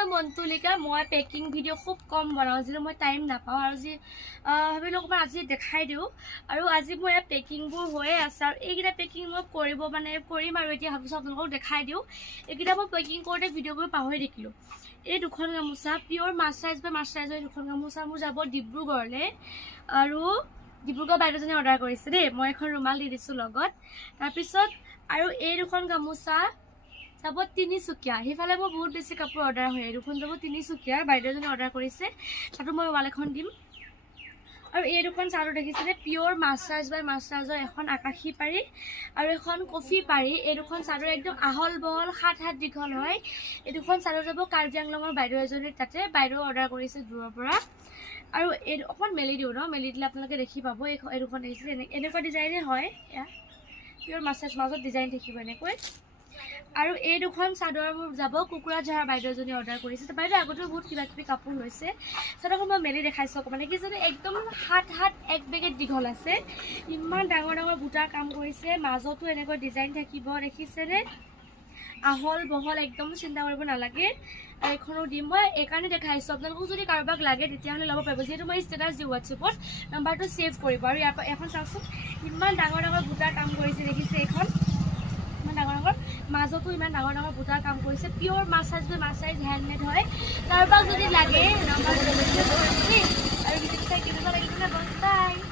মই মন্তুলিকা মই packing video' খুব কম বনাওঁ যিটো মই টাইম নাপাওঁ আৰু যি ভাবিলোঁ অকণমান আজি দেখাই দিওঁ আৰু আজি মই ইয়াত পেকিংবোৰ হৈয়ে আছে আৰু এইকেইটা পেকিং মই কৰিম আৰু এতিয়া ভাবিছোঁ আপোনালোকক দেখাই দিওঁ এইকেইটা মই পেকিং কৰোঁতে ভিডিঅ'বোৰ পাহৰি থাকিলোঁ এই দুখন গামোচা পিয়'ৰ মাছৰাইজৰ দুখন গামোচা মোৰ যাব ডিব্ৰুগড়লৈ আৰু ডিব্ৰুগড় বাইদেউজনী অৰ্ডাৰ কৰিছে দেই মই এখন ৰুমাল দি দিছোঁ লগত তাৰপিছত আৰু এই দুখন গামোচা যাব তিনিচুকীয়া সেইফালে মই বহুত বেছি কাপোৰ অৰ্ডাৰ হয় এই দুখন যাব তিনিচুকীয়া বাইদেউজনী অৰ্ডাৰ কৰিছে তাতো মই ৰুমাল এখন দিম আৰু এই দুখন চাদৰ দেখিছেনে পিয়'ৰ মাছৰাইজৰ এখন আকাশী পাৰি আৰু এখন কফি পাৰি এই দুখন চাদৰ একদম আহল বহল 7 হাত দীঘল হয় এই দুখন চাদৰ যাব কাৰ্বি আংলঙৰ বাইদেউ এজনীৰ তাতে বাইদেউ অৰ্ডাৰ কৰিছে দূৰৰ পৰা আৰু এই অকণমান মেলি দিওঁ ন মেলি দিলে আপোনালোকে দেখি পাব এই দুখন দেখিছে এনেকুৱা ডিজাইনে হয় এয়া পিয়'ৰ মাছৰাইজ মাজত ডিজাইন থাকিব এনেকৈ আৰু এই দুখন চাদৰ মোৰ যাব কুকুৰাঝাৰ বাইদেউজনী অৰ্ডাৰ কৰিছে বাইদেউ আগতেও বহুত কিবা কিবি কাপোৰ লৈছে চাদৰখন মই মেলি দেখাইছোঁ অকণমান কি জানে একদম 7 হাত এক বেগেট দীঘল আছে ইমান ডাঙৰ ডাঙৰ বুটাৰ কাম কৰিছে মাজতো এনেকৈ ডিজাইন থাকিব দেখিছেনে আহল বহল একদম চিন্তা কৰিব নালাগে আৰু এইখনো দিম মই এইকাৰণে দেখাইছোঁ আপোনালোকক যদি কাৰোবাক লাগে তেতিয়াহ'লে ল'ব পাৰিব যিহেতু মই ষ্টেটাছ দিওঁ হোৱাটছএপত নাম্বাৰটো ছেভ কৰিব আৰু ইয়াৰ পৰা এখন চাওকচোন ইমান ডাঙৰ ডাঙৰ বুটাৰ কাম কৰিছে দেখিছে এইখন ইমান ডাঙৰ মাজতো ইমান ডাঙৰ বুটাৰ কাম কৰিছে পিয়'ৰ মাছৰাইজ হেণ্ডমেড হয় কাৰোবাক যদি লাগে নাম্বাৰটো ছেভ কৰিব দেই আৰু ভিডিঅ'টো চাই কেনেকুৱা লাগিলে বাই